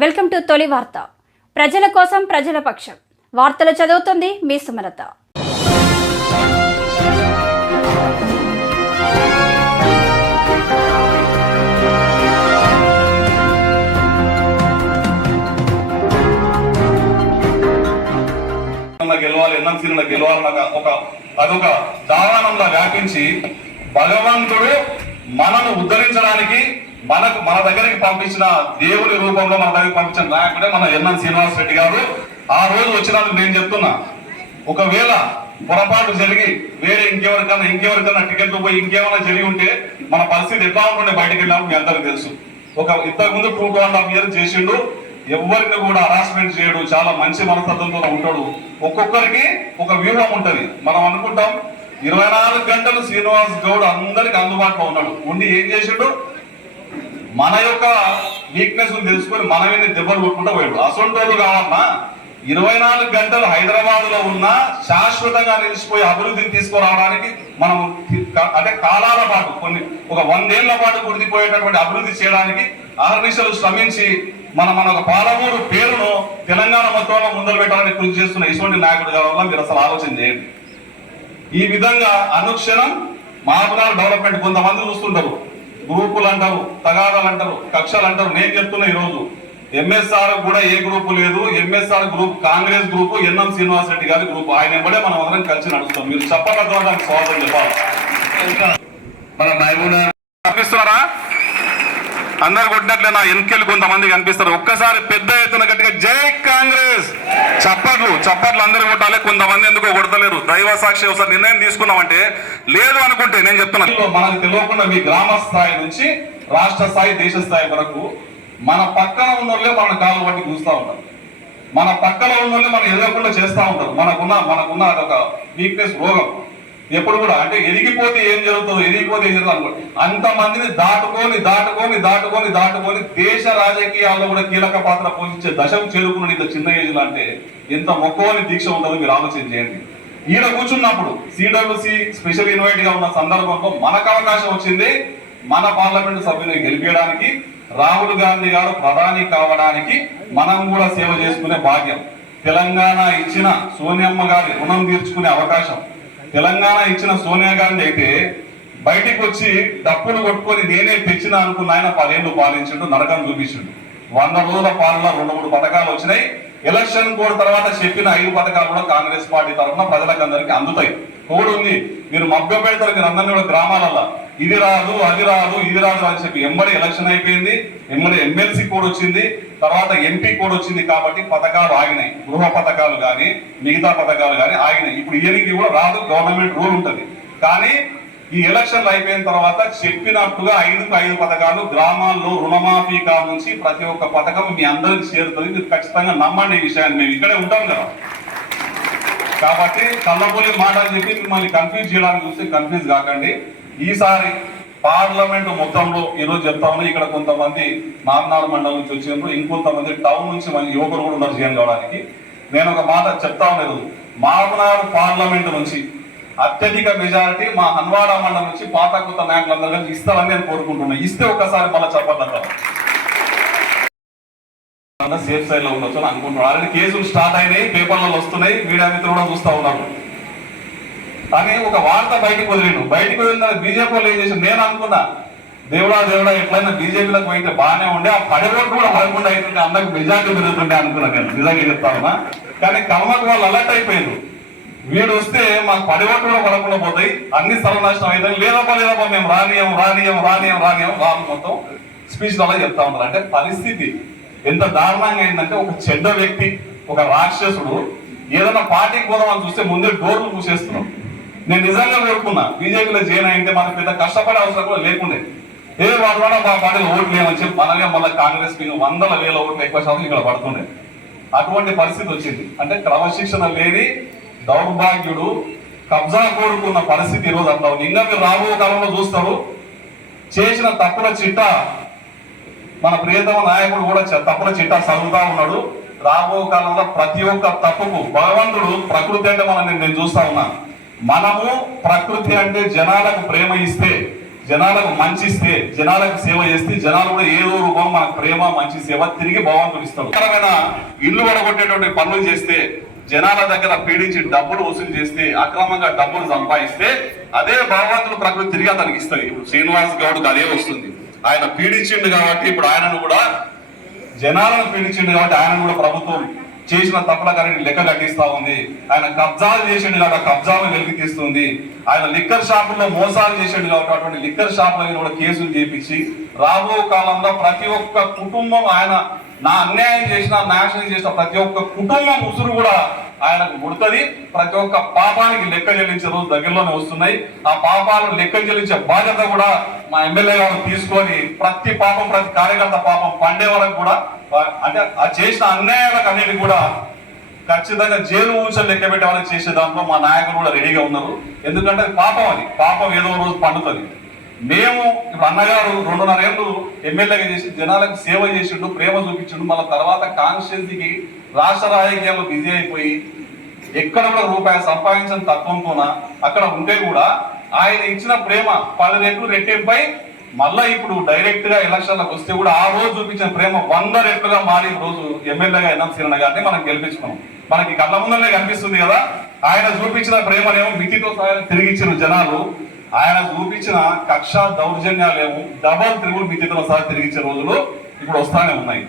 Welcome to తొలి వార్త. ప్రజల కోసం ప్రజల పక్షం. వార్తలు చదువుతుంది మీ సుమలత. గెలవాలి ఎన్నం సినిమా గెలవాలన్న ఒక అదొక దావానంలా వ్యాపించి భగవంతుడు మనను ఉద్ధరించడానికి మనకు మన దగ్గరికి పంపించిన దేవుని రూపంలో మన దగ్గరికి పంపించిన నాయకుడే మన ఎన్ఎన్ శ్రీనివాస్ రెడ్డి గారు. ఆ రోజు వచ్చినందుకు నేను చెప్తున్నా ఒకవేళ పొరపాటు జరిగి వేరే ఇంకెవరికన్నా ఇంకెవరికన్నా టికెట్లు పోయి ఇంకేమైనా జరిగి ఉంటే మన పరిస్థితి ఎట్లా ఉంటుండే బయటికి వెళ్ళాము మీ అందరికి తెలుసు. ఒక ఇంతకు ముందు two two and half year చేసిండు. ఎవరిని కూడా హరాస్మెంట్ చేయడు చాలా మంచి మనస్తత్వంతో ఉంటాడు. ఒక్కొక్కరికి ఒక వ్యూహం ఉంటుంది. మనం అనుకుంటాం ఇరవై నాలుగు గంటలు శ్రీనివాస్ గౌడ్ అందరికి అందుబాటులో ఉన్నాడు. ఉండి ఏం చేసిండు? మన యొక్క వీక్నెస్ తెలుసుకొని మన మీద దెబ్బలు కొట్టుకుంటూ పోయాడు. అసొంటోళ్ళు కావాలన్నా ఇరవై నాలుగు గంటలు హైదరాబాద్లో ఉన్న శాశ్వతంగా నిలిచిపోయి అభివృద్ధిని తీసుకురావడానికి మనం అంటే కాలాల పాటు కొన్ని ఒక వందేళ్ళ పాటు గుర్తిపోయేటటువంటి అభివృద్ధి చేయడానికి ఆహర్నిశలు శ్రమించి మన మన ఒక పాలమూరు పేరును తెలంగాణ మొత్తంలో ముందలు పెట్టాలని కృషి చేస్తున్న ఇటువంటి నాయకుడు కావాలని మీరు అసలు ఆలోచన చేయండి. ఈ విధంగా అనుక్షణం మహాపురాలు డెవలప్మెంట్ కొంతమంది చూస్తుంటారు. గ్రూపులు అంటారు తగాదాలు అంటారు కక్షలు అంటారు నేను చెప్తున్నా ఈరోజు ఎంఎస్ఆర్ కూడా ఏ గ్రూపు లేదు. MSR group Congress group NM Srinivas Reddy గారి గ్రూప్. ఆయన వెంబడే మనం అందరం కలిసి నడుస్తాం. మీరు చెప్పడం స్వాగతం చెప్పాలి. మన అందరు కొట్టినట్లే నా ఎన్కేలు కొంతమంది కనిపిస్తారు. ఒక్కసారి పెద్ద ఎత్తున గట్టిగా జై కాంగ్రెస్! చప్పట్లు చప్పట్లు అందరూ కొట్టాలి కొంతమంది ఎందుకో కొడతలేరు. దైవ సాక్షి ఒకసారి నిర్ణయం తీసుకున్నామంటే లేదు అనుకుంటే నేను చెప్తున్నా మనకు తెలియకుండా మీ గ్రామ స్థాయి నుంచి రాష్ట్ర స్థాయి దేశ స్థాయి వరకు మన పక్కన ఉన్న వాళ్ళే మన కాలు పట్టి చూస్తూ ఉంటారు. మన పక్కన ఉన్న వాళ్ళే మనం ఎదగకుండా చేస్తూ ఉంటారు. మనకున్న మనకున్న అదొక వీక్నెస్ రోగం. ఎప్పుడు కూడా అంటే ఎదిగిపోతే ఏం జరుగుతుందో ఎదిగిపోతే ఏం జరుగుతుందో అనుకో. అంతమందిని దాటుకొని దాటుకొని దాటుకొని దాటుకొని దేశ రాజకీయాల్లో కూడా కీలక పాత్ర పోషించే దశకు చేరుకున్న ఇంత చిన్న ఏజ్లో అంటే ఎంత మొక్కవని దీక్ష ఉంటుందో మీరు ఆలోచన చేయండి. ఈడ కూర్చున్నప్పుడు సిడబ్ల్యూసి స్పెషల్ ఇన్వైట్గా ఉన్న సందర్భంలో మనకు అవకాశం వచ్చింది. మన పార్లమెంట్ సభ్యుని గెలిపించడానికి రాహుల్ గాంధీ గారు ప్రధాని కావడానికి మనం కూడా సేవ చేసుకునే భాగ్యం. తెలంగాణ ఇచ్చిన సోనియమ్మ గారి రుణం తీర్చుకునే అవకాశం. తెలంగాణ ఇచ్చిన సోనియా గాంధీ అయితే బయటికి వచ్చి డప్పులు కొట్టుకొని నేనే తెచ్చిన అనుకున్న ఆయన పదేళ్ళు పాలించిండు నరకం చూపించిండు. వంద రోజుల పాలన రెండు మూడు పథకాలు వచ్చినాయి. ఎలక్షన్ కోడ్ తర్వాత చెప్పిన ఐదు పథకాలు కూడా కాంగ్రెస్ పార్టీ తరఫున ప్రజలకు అందరికీ అందుతాయి. కోడ్ ఉంది. మీరు మభ్య పెడతారు మీరు అందరినీ కూడా గ్రామాలల్లో. ఇది రాదు అది రాదు ఇది రాదు అని చెప్పి ఎంబడి ఎలక్షన్ అయిపోయింది. ఎంబడి ఎమ్మెల్సీ కోడ్ వచ్చింది. తర్వాత ఎంపీ కోడ్ వచ్చింది కాబట్టి పథకాలు ఆగినాయి. గృహ పథకాలు కానీ మిగతా పథకాలు కానీ ఆగినాయి. ఇప్పుడు ఇయరికి కూడా రాదు గవర్నమెంట్ రూల్ ఉంటుంది. కానీ ఈ ఎలక్షన్లు అయిపోయిన తర్వాత చెప్పినట్టుగా ఐదుకు ఐదు పథకాలు గ్రామాల్లో రుణమాఫీ కా నుంచి ప్రతి ఒక్క పథకం మీ అందరికి చేరుతుంది. మీరు ఖచ్చితంగా నమ్మండి ఈ విషయాన్ని. మేము ఇక్కడే ఉంటాం కదా. కాబట్టి కళ్ళబోలి మాటలు చెప్పి మిమ్మల్ని కన్ఫ్యూజ్ చేయడానికి చూస్తే కన్ఫ్యూజ్ కాకండి. ఈసారి పార్లమెంట్ మొత్తంలో ఈరోజు చెప్తా ఉన్నా ఇక్కడ కొంతమంది మామనాడు మండలం నుంచి వచ్చినప్పుడు ఇంకొంతమంది టౌన్ నుంచి మన యువకులు కూడా ఉన్నారు సీఎం కావడానికి. నేను ఒక మాట చెప్తా ఉన్నాను. మామనాడు పార్లమెంట్ నుంచి అత్యధిక మెజారిటీ మా హన్వాడ మండలం నుంచి పాత కొత్త నాయకులందరూ ఇస్తారని నేను కోరుకుంటున్నాను ఇస్తే ఒకసారి మళ్ళీ చెప్పద్దంటారు సేఫ్ సైడ్లో ఉండొచ్చు అని అనుకుంటున్నాడు. ఆల్రెడీ కేసులు స్టార్ట్ అయినాయి పేపర్లలో వస్తున్నాయి మీడియా మిత్రులు కూడా చూస్తా ఉన్నారు. కానీ ఒక వార్త బయటకు వదిలేను బయటకు వదిలిన బీజేపీ వాళ్ళు ఏం చేసి నేను అనుకున్నా దేవుడా దేవుడా ఎట్లయినా బీజేపీలకు పోయితే బాగానే ఉండే ఆ పడి రోడ్డు కూడా పడకుండా అవుతుంటే అందరికి మెజార్టీ పెరుగుతుండే అనుకున్నా నేను. నిజంగా చెప్తా ఉన్నా. కానీ కర్మకు వాళ్ళు అలర్ట్ అయిపోయారు వీడు వస్తే మాకు పడి రోడ్డు కూడా పడకుండా పోతాయి అన్ని సర్వనాశనం అవుతాయి. లేదప్పా లేదప్పా మేము రానియం రానియం రానియం రానియం రాను మొత్తం స్పీచ్ అలా చెప్తా ఉన్నారు. అంటే పరిస్థితి ఎంత దారుణంగా అయిందంటే ఒక చెడ్డ వ్యక్తి ఒక రాక్షసుడు ఏదైనా పార్టీకి పోదామని చూస్తే ముందే డోర్లు మూసేస్తున్నాం. నేను నిజంగా కోరుకున్నా బీజేపీలో జాయిన్ అయితే మనకు పెద్ద కష్టపడే అవసరం కూడా లేకుండే. ఏ వాడు కూడా మా పార్టీలో ఓట్లు లేవని చెప్పి మనమే మళ్ళీ కాంగ్రెస్కి వందల వేల ఓట్లు ఎక్కువ శాతం ఇక్కడ పడుతుండే. అటువంటి పరిస్థితి వచ్చింది. అంటే క్రమశిక్షణ లేని దౌర్భాగ్యుడు కబ్జా కోరుకున్న పరిస్థితి ఈరోజు అట్లా అంటావు ఇంకా మీరు రాబో కాలంలో చూస్తారు చేసిన తప్పుల చిట్ట మన ప్రియతమ నాయకుడు కూడా చ- తప్పుల చిట్టా చదువుతా ఉన్నాడు. రాబో కాలంలో ప్రతి ఒక్క తప్పుకు భగవంతుడు ప్రకృతి అంటే మనం నేను చూస్తా ఉన్నా. మనము ప్రకృతి అంటే జనాలకు ప్రేమ ఇస్తే జనాలకు మంచి ఇస్తే జనాలకు సేవ చేస్తే జనాలు కూడా ఏదో రూపం మనకు ప్రేమ మంచి సేవ తిరిగి భగవంతుడు ఇస్తాడు. ఇల్లు పడగొట్టేటువంటి పనులు చేస్తే జనాల దగ్గర పీడించి డబ్బులు వసూలు చేస్తే అక్రమంగా డబ్బులు సంపాదిస్తే అదే భగవంతుడు ప్రకృతి తిరిగి అతనికి ఇస్తుంది ఇప్పుడు శ్రీనివాస్ గౌడ్కి అదే వస్తుంది. ఆయన పీడించిండు కాబట్టి ఇప్పుడు ఆయనను కూడా జనాలను పీడించిండు కాబట్టి ఆయన కూడా ప్రభుత్వం చేసిన తప్పుల లెక్క కట్టిస్తా ఉంది. ఆయన కబ్జాలు చేసిండు కాబట్టి కబ్జాలు వెలికి తీస్తుంది ఆయన లిక్కర్ షాపుల్లో మోసాలు చేసిండు కాబట్టి అటువంటి లిక్కర్ షాపుల కూడా కేసులు చేపించి రాబో కాలంలో ప్రతి ఒక్క కుటుంబం ఆయన నా అన్యాయం చేసిన నాశనం చేసిన ప్రతి ఒక్క కుటుంబం ఉసురు కూడా ఆయనకు ముడుతుంది. ప్రతి ఒక్క పాపానికి లెక్క చెల్లించే రోజు దగ్గరలోనే వస్తున్నాయి. ఆ పాపాలను లెక్క చెల్లించే బాధ్యత కూడా మా ఎమ్మెల్యే గారు తీసుకొని ప్రతి పాపం ప్రతి కార్యకర్త పాపం పండే వరకు కూడా అంటే ఆ చేసిన అన్యాయాలకు అనేది కూడా ఖచ్చితంగా జైలు ఊంచలు లెక్క పెట్టే వాళ్ళకి చేసే దాంట్లో మా నాయకులు కూడా రెడీగా ఉన్నారు. ఎందుకంటే అది పాపం అది. పాపం ఏదో రోజు పండుతుంది. మేము ఇప్పుడు అన్నగారు రెండున్నర ఏళ్ళు ఎమ్మెల్యేగా చేసి జనాలకు సేవ చేసిండు ప్రేమ చూపించిండు. మళ్ళీ తర్వాత కాన్స్టిట్యున్సీకి రాష్ట్ర రాజకీయాల్లో బిజీ అయిపోయి ఎక్కడ కూడా రూపాయి సంపాదించిన తత్వంతోన అక్కడ ఉంటే కూడా ఆయన ఇచ్చిన ప్రేమ పది రెట్లు రెట్టింపై మళ్ళా ఇప్పుడు డైరెక్ట్గా ఎలక్షన్లకు వస్తే కూడా ఆ రోజు చూపించిన ప్రేమ వంద రెట్లుగా మారి రోజు ఎమ్మెల్యేగా ఎన్ఎం సీరణ గారిని మనం గెలిపించుకున్నాం. మనకి కళ్ళ ముందరనే కనిపిస్తుంది కదా ఆయన చూపించిన ప్రేమనేమో మితితో సహాయం తిరిగి ఇచ్చిన జనాలు. ఆయన చూపించిన కక్ష దౌర్జన్యాలేమో డబల్ త్రిబుల్ మితితో సహా తిరిగించే రోజులు ఇప్పుడు వస్తానే ఉన్నాయి.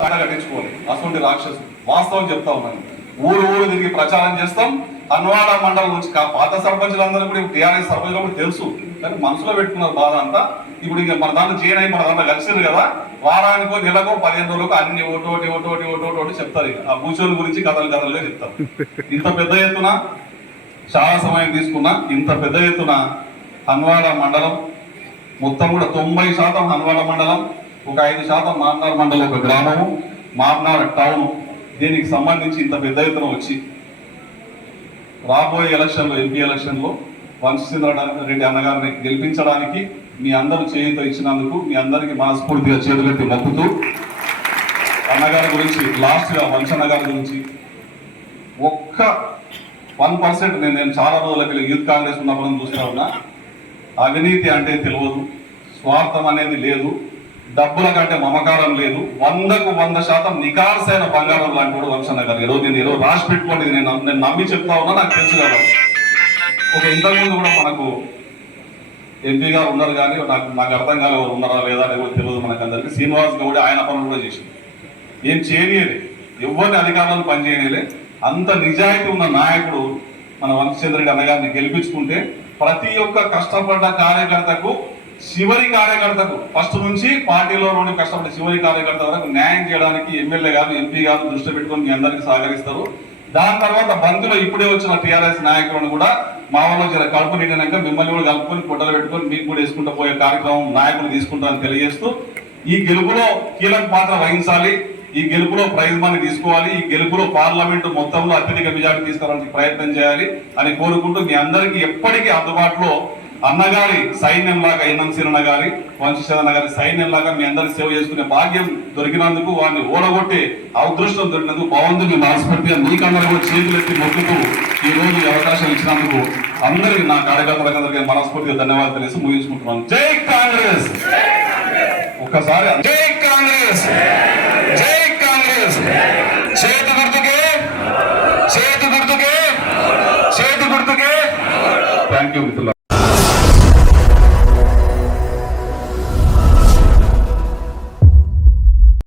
కట్టించుకోవాలి. అటువంటి రాక్షసు వాస్తవం చెప్తా ఉన్నాను. ఊరు ఊరు తిరిగి ప్రచారం చేస్తాం. అన్వాడ మండలం నుంచి పాత సర్పంచులందరూ కూడా టీఆర్ఎస్ సర్పంచులు కూడా తెలుసు. కానీ మనసులో పెట్టుకున్నారు బాధ అంతా ఇప్పుడు ఇక మన దాంట్లో జైన్ అయి మన దాంట్లో లక్ష్యం కదా. వారానికో నెలకో పదిహేను రోజులకు అన్ని ఓటు ఓటి ఓటు ఓటి ఓటు ఓటు చెప్తారు ఆ భూచోని గురించి కథలు కథలుగా చెప్తారు. ఇంత పెద్ద ఎత్తున చాలా సమయం తీసుకున్నా ఇంత పెద్ద ఎత్తున హన్వాడ మండలం మొత్తం కూడా తొంభై శాతం హన్వాడ మండలం ఒక ఐదు శాతం మార్నార్ మండలం ఒక గ్రామము మార్నార్ టౌన్. దీనికి సంబంధించి ఇంత పెద్ద ఎత్తున వచ్చి రాబోయే ఎలక్షన్లో ఎంపీ ఎలక్షన్లో వంశీంద్ర రెడ్డి అన్నగారిని గెలిపించడానికి మీ అందరూ చేయుత ఇచ్చినందుకు మీ అందరికీ మనస్ఫూర్తిగా చేతులెత్తి మొక్కుతూ అన్నగారి గురించి లాస్ట్గా వంశన్న గారి గురించి ఒక్క వన్ పర్సెంట్ నేను నేను చాలా రోజులకి యూత్ కాంగ్రెస్ ఉన్నప్పుడు నుంచి చూస్తూ ఉన్నా అవినీతి అంటే తెలియదు స్వార్థం అనేది లేదు డబ్బుల కంటే మమకారం లేదు వందకు వంద శాతం నికార్సైన బంగారం లాంటి కూడా వంశన్న గారు ఈరోజు నేను ఈరోజు రాసి పెట్టుకోండి నేను నేను నమ్మి చెప్తా ఉన్నా నాకు తెలుసు కాబట్టి ఒక ఇంతకుముందు కూడా మనకు ఎంపీ గారు ఉన్నారు కానీ నాకు నాకు అర్థం కాలే ఉన్నారా లేదా అనేది కూడా తెలియదు మనకు అందరికి శ్రీనివాస్ గౌడ్ ఆయన పనులు కూడా చేసింది ఏం చేయనియలే. ఎవరిని అధికారులను పనిచేయనిలే అంత నిజాయితీ ఉన్న నాయకుడు మన వంశచంద్రుడి అన్నగారిని గెలిపించుకుంటే ప్రతి ఒక్క కష్టపడ్డ కార్యకర్తకు చివరి కార్యకర్తకు ఫస్ట్ నుంచి పార్టీలో నుండి కష్టపడ్డ చివరి కార్యకర్త వరకు న్యాయం చేయడానికి ఎమ్మెల్యే గారు ఎంపీ గారు దృష్టి పెట్టుకొని మీ అందరికీ సహకరిస్తారు. దాని తర్వాత బంధులో ఇప్పుడే వచ్చిన టీఆర్ఎస్ నాయకులను కూడా మా వాళ్ళు జర కలుపు నిండినాక మిమ్మల్ని కూడా కలుపుకొని పొట్టలు పెట్టుకొని మీకు కూడా వేసుకుంటూ పోయే కార్యక్రమం నాయకులు తీసుకుంటారని తెలియజేస్తూ ఈ గెలుపులో కీలక పాత్ర వహించాలి. ఈ గెలుపులో ప్రైజ్ మనీ తీసుకోవాలి ఈ గెలుపులో పార్లమెంట్ మొత్తంలో అత్యధిక మెజార్టీ తీసుకోవడానికి ప్రయత్నం చేయాలి అని కోరుకుంటూ మీ అందరికీ ఎప్పటికీ అందుబాటులో అన్నగారి సైన్యం లాగా ఎన్నం సిరణ గారి వంశీశరణ గారి సైన్యం లాగా మీ అందరికి సేవ చేసుకునే భాగ్యం దొరికినందుకు వారిని ఓడగొట్టి అదృష్టం దొరికినందుకు బాగుంది మనస్ఫూర్తిగా మీకందరూ కూడా చేతులు ఎత్తి మొక్కుతూ ఈ రోజు ఈ అవకాశం ఇచ్చినందుకు అందరికి నా కార్యకర్తలకు అందరికీ మనస్ఫూర్తిగా ధన్యవాదాలు తెలిసి ముగించుకుంటున్నాను. జై కాంగ్రెస్! ఒక్కసారి జై కాంగ్రెస్! జై కాంగ్రెస్. చేతి గుర్తుకే చేతి గుర్తుకే చేతి గుర్తుకే. థ్యాంక్ యూ మిత్రులు